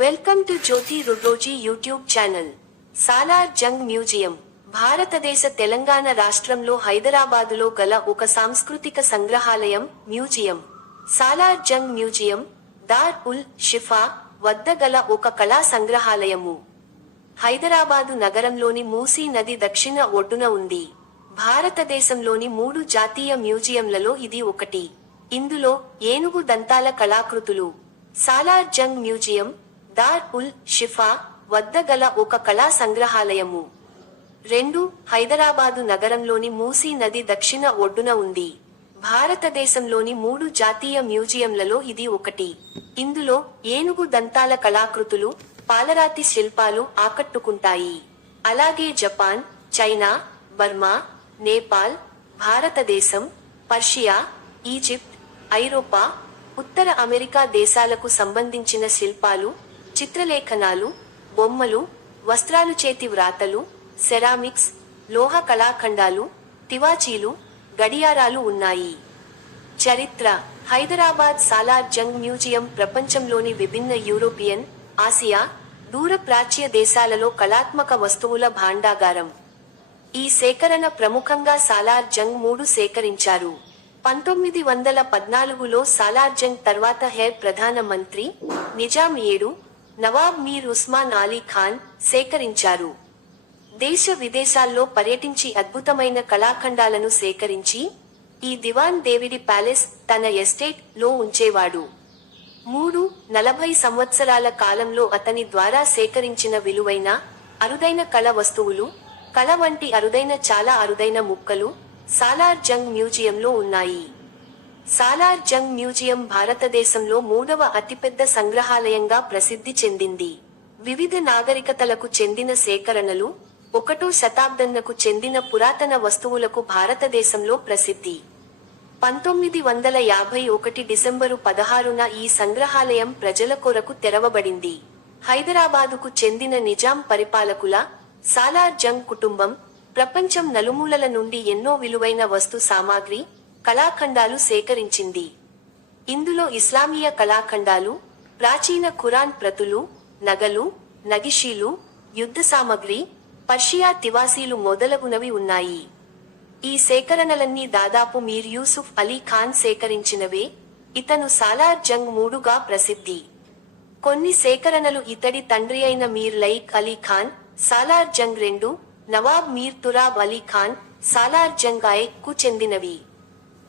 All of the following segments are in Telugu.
Welcome to Jyothi Rudroji YouTube channel. Salar Jung museum భారతదేశ తెలంగాణ రాష్ట్రంలో హైదరాబాదులో గల ఒక సాంస్కృతిక సంగ్రహాలయం, మ్యూజియం. సాలార్ జంగ్ మ్యూజియం, దార్ ఉల్ షిఫా వద్ద గల ఒక కళా సంగ్రహాలయము. హైదరాబాదు నగరంలోని మూసీ నది దక్షిణ ఒడ్డున ఉంది. భారతదేశంలోని 3 జాతీయ మ్యూజియంలలో ఇది ఒకటి. ఇందులో ఏనుగు దంతాల కళాకృతులు. సాలార్ జంగ్ మ్యూజియం, దార్ ఉల్ షిఫా వద్ద గల ఒక కళా సంగ్రహాలయము. 2. హైదరాబాదు నగరంలోని మూసీ నది దక్షిణ ఒడ్డున ఉంది. భారతదేశంలోని 3 జాతీయ మ్యూజియంలలో ఇది ఒకటి. ఇందులో ఏనుగు దంతాల కళాకృతులు, పాలరాతి శిల్పాలు ఆకట్టుకుంటాయి. అలాగే జపాన్, చైనా, బర్మా, నేపాల్, భారతదేశం, పర్షియా, ఈజిప్ట్, ఐరోపా, ఉత్తర అమెరికా దేశాలకు సంబంధించిన శిల్పాలు, చిత్రలేఖనాలు, బొమ్మలు, వస్త్రాలు, చేతి వ్రాతలు, సెరామిక్స్, లోహ కళాఖండాలు, తివాచీలు, గడియారాలు ఉన్నాయి. చరిత్ర. హైదరాబాద్ సాలార్ జంగ్ మ్యూజియం ప్రపంచంలోని విభిన్న యూరోపియన్, ఆసియా, దూర ప్రాచ్య దేశాలలో కళాత్మక వస్తువుల భాండాగారం. ఈ సేకరణ ప్రముఖంగా సాలార్ జంగ్ 3 సేకరించారు. 1914లో సాలార్ జంగ్ తర్వాత హెర్ ప్రధాన మంత్రి నిజాం 7 నవాబ్ మీర్ ఉస్మాన్ అలీ ఖాన్ సేకరించారు. దేశ విదేశాల్లో పర్యటించి అద్భుతమైన కళాఖండాలను సేకరించి ఈ దివాన్ డేవిడ్ ప్యాలెస్ తన ఎస్టేట్ లో ఉంచేవాడు. 40 సంవత్సరాల కాలంలో అతని ద్వారా సేకరించిన విలువైన, అరుదైన కళ వస్తువులు, కళ వంటి అరుదైన చాలా అరుదైన ముక్కలు సాలార్ జంగ్ మ్యూజియంలో ఉన్నాయి. సాలార్ జంగ్ మ్యూజియం భారతదేశంలో 3వ అతిపెద్ద సంగ్రహాలయంగా ప్రసిద్ధి చెందింది. వివిధ నాగరికతలకు చెందిన సేకరణలు, 1వ శతాబ్దంకు చెందిన పురాతన వస్తువులకు భారతదేశంలో ప్రసిద్ధి. 1951 డిసెంబరు 16న ఈ సంగ్రహాలయం ప్రజల కొరకు తెరవబడింది. హైదరాబాదుకు చెందిన నిజాం పరిపాలకుల సాలార్ జంగ్ కుటుంబం ప్రపంచం నలుమూలల నుండి ఎన్నో విలువైన వస్తు సామాగ్రి, కళాఖండాలు సేకరించింది. ఇందులో ఇస్లామీయ కళాఖండాలు, ప్రాచీన ఖురాన్ ప్రతులు, నగలు, నగిషీలు, యుద్ధ సామగ్రి, పర్షియా తివాసీలు మొదలగునవి ఉన్నాయి. ఈ సేకరణలన్నీ దాదాపు మీర్ యూసుఫ్ అలీ ఖాన్ సేకరించినవే. ఇతను సాలార్ జంగ్ 3గా ప్రసిద్ధి. కొన్ని సేకరణలు ఇతడి తండ్రి అయిన మీర్ లైక్ అలీ ఖాన్, సాలార్ జంగ్ 2, నవాబ్ మీర్ తురాబ్ అలీ ఖాన్, సాలార్ జంగ్ కు చెందినవి.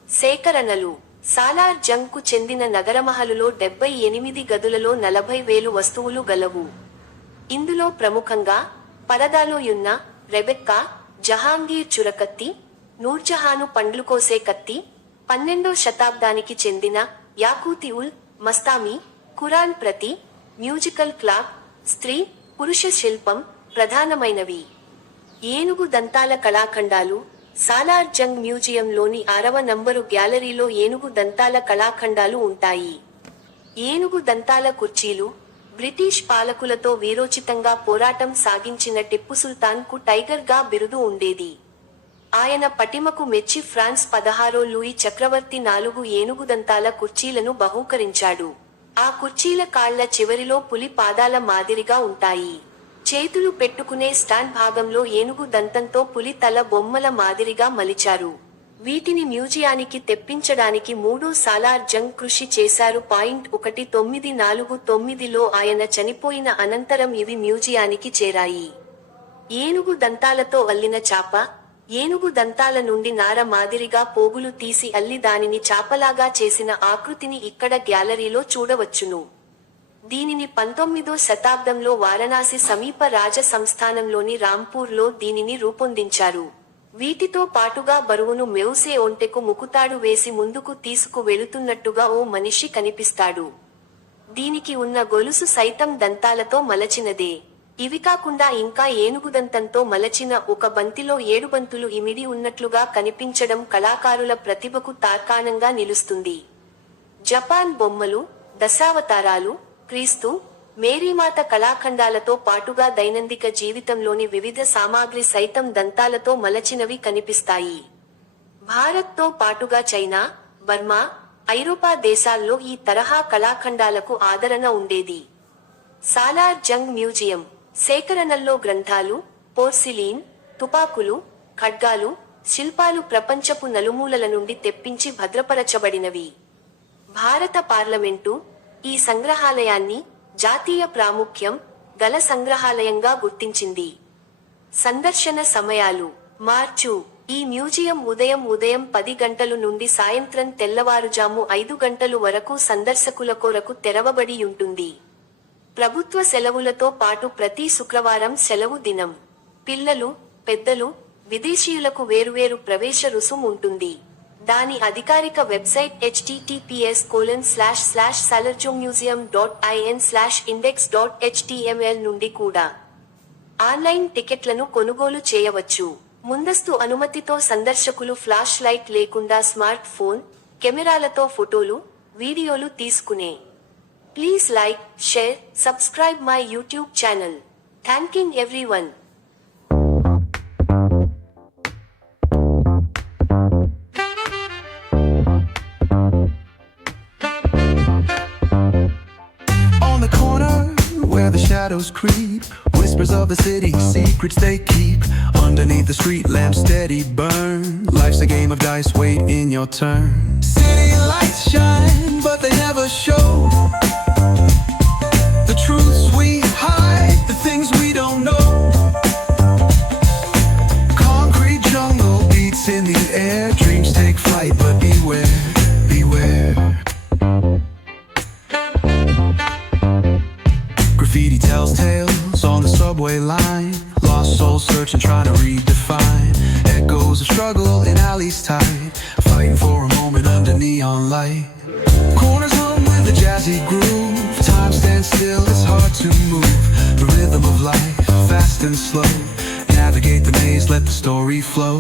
సేకరణలు. సాలార్ జంగ్ కు చెందిన నగరమహలులో 78 గదులలో 40,000 వస్తువులు గలవు. ఇందులో ప్రముఖంగా పరదాలో యున్న రెబెక్కా, జహాంగీర్ చురకత్తి, నూర్జహాను పండ్లు కోసే కత్తి, 12వ శతాబ్దానికి చెందిన యాకూతి ఉల్ మస్తామి, ఖురాన్ ప్రతి, మ్యూజికల్ క్లాక్, స్త్రీ, పురుష శిల్పం ప్రధానమైనవి. ఏనుగు దంతాల కళాఖండాలు. సాలార్ జంగ్ మ్యూజియంలోని 6వ నంబరు గ్యాలరీలో ఏనుగు దంతాల కళాఖండాలు ఉంటాయి. ఏనుగు దంతాల కుర్చీలు. బ్రిటిష్ పాలకులతో వీరోచితంగా పోరాటం సాగించిన టిప్పు సుల్తాన్ కు టైగర్ గా బిరుదు ఉండేది. ఆయన పటిమకు మెచ్చి ఫ్రాన్స్ 16 లూయి చక్రవర్తి 4 ఏనుగుదంతాల కుర్చీలను బహూకరించాడు. ఆ కుర్చీల కాళ్ల చివరిలో పులి పాదాల మాదిరిగా ఉంటాయి. చేతులు పెట్టుకునే స్టాండ్ భాగంలో ఏనుగు దంతంతో పులి తల బొమ్మల మాదిరిగా మలిచారు. వీటిని మ్యూజియానికి తెప్పించడానికి 3 సాలార్ జంగ్ కృషి చేశారు. 1949లో ఆయన చనిపోయిన అనంతరం ఇవి మ్యూజియానికి చేరాయి. ఏనుగు దంతాలతో అల్లిన చాప. ఏనుగు దంతాల నుండి నార మాదిరిగా పోగులు తీసి అల్లి దానిని చాపలాగా చేసిన ఆకృతిని ఇక్కడ గ్యాలరీలో చూడవచ్చును. దీనిని 19వ శతాబ్దంలో వారణాసి సమీప రాజ సంస్థానంలోని రాంపూర్లో దీనిని రూపొందించారు. వీటితో పాటుగా బరువును మెవుసే ఒంటెకు ముకుతాడు వేసి ముందుకు తీసుకు వెళుతున్నట్టుగా ఓ మనిషి కనిపిస్తాడు. దీనికి ఉన్న గొలుసు సైతం దంతాలతో మలచినదే. ఇవి కాకుండా ఇంకా ఏనుగుదంతంతో మలచిన ఒక బంతిలో 7 బంతులు ఇమిడి ఉన్నట్లుగా కనిపించడం కళాకారుల ప్రతిభకు తార్కాణంగా నిలుస్తుంది. జపాన్ బొమ్మలు, దశావతారాలు, క్రీస్తు, మేరీమాత కళాఖండాలతో పాటుగా దైనందిక జీవితంలోని వివిధ సామాగ్రి సైతం దంతాలతో మలచినవి కనిపిస్తాయి. భారత్తో పాటుగా చైనా, బర్మా, ఐరోపా దేశాల్లో ఈ తరహా కళాఖండాలకు ఆదరణ ఉండేది. సాలార్ జంగ్ మ్యూజియం సేకరణల్లో గ్రంథాలు, పోర్సిలీన్, తుపాకులు, ఖడ్గాలు, శిల్పాలు ప్రపంచపు నలుమూలల నుండి తెప్పించి భద్రపరచబడినవి. భారత పార్లమెంటు ఈ సంగ్రహాలయాన్ని జాతీయ ప్రాముఖ్యం గల సంగ్రహాలయంగా గుర్తించింది. సందర్శన సమయాలు మార్చు ఈ మ్యూజియం ఉదయం 10 గంటలు నుండి సాయంత్రం తెల్లవారుజాము 5 గంటలు వరకు సందర్శకుల కొరకు తెరవబడి ఉంటుంది. ప్రభుత్వ సెలవులతో పాటు ప్రతి శుక్రవారం సెలవు దినం. పిల్లలు, పెద్దలు, విదేశీయులకు వేరువేరు ప్రవేశ రుసుం ఉంటుంది. దాని అధికారిక వెబ్సైట్ https://salarjongmuseum.in/index.html నుండి కూడా ఆన్లైన్ టికెట్లను కొనుగోలు చేయవచ్చు. ముందస్తు అనుమతితో సందర్శకులు ఫ్లాష్ లైట్ లేకుండా స్మార్ట్ ఫోన్ కెమెరాలతో ఫోటోలు, వీడియోలు తీసుకునే. Please like, share, subscribe my YouTube channel. Thanking everyone. Where the shadows creep, whispers of the city, secrets they keep. Underneath the street lamp steady burn. Life's a game of dice, wait in your turn. City lights shine, but they never show the truths we hide, the things we don't know. Concrete jungle beats in the air, dreams take flight, but beware, beware. Graffiti tells tales on the subway line. Lost souls searching, trying to redefine. Echoes of struggle in alleys tight, fighting for a moment under neon light. Corners hum with a jazzy groove. Time stands still, it's hard to move. The rhythm of life, fast and slow. Navigate the maze, let the story flow.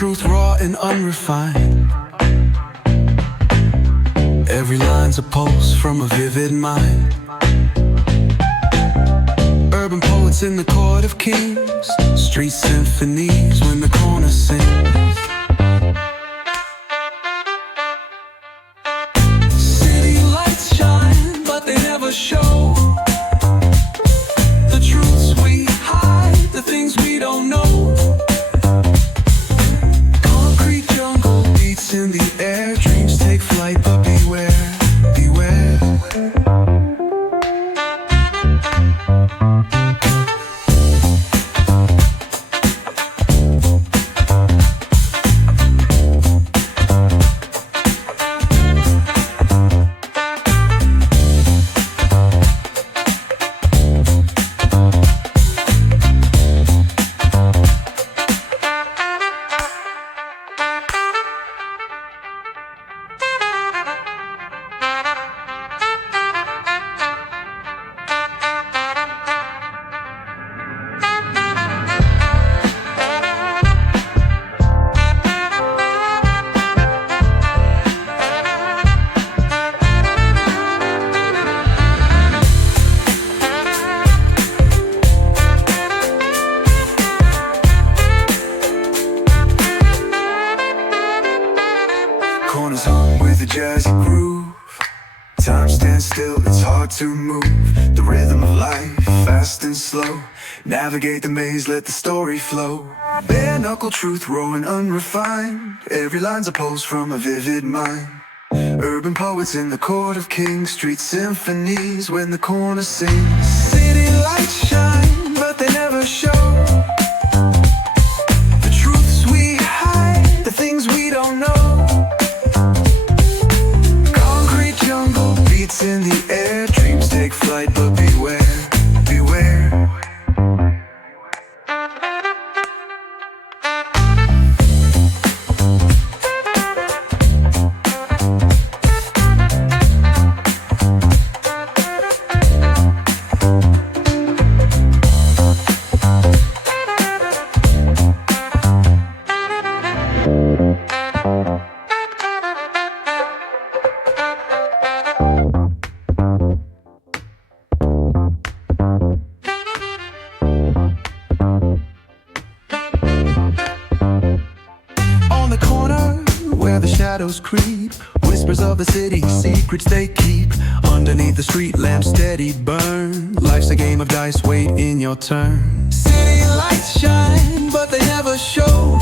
Truth raw and unrefined. Every line's a pulse from a vivid mind. Urban poets in the court of kings, street symphonies when the corner sings. City lights shine, but they never show the truths we hide, the things we don't know. In the air, dreams take flight, but beware, beware. Corners hum with a jazzy groove. Time stands still, it's hard to move. The rhythm of life, fast and slow. Navigate the maze, let the story flow. Bare knuckle truth, raw and unrefined. Every line's a pulse from a vivid mind. Urban poets in the court of kings, street symphonies when the corner sings. City lights shine, but they never show the truths we hide, the things we don't know. Concrete jungle beats in the air, dreams take flight, but beware, beware. where the shadows creep. Whispers of the city, secrets they keep. Underneath the street lamps steady burn. Life's a game of dice, wait in your turn. City lights shine, but they never show.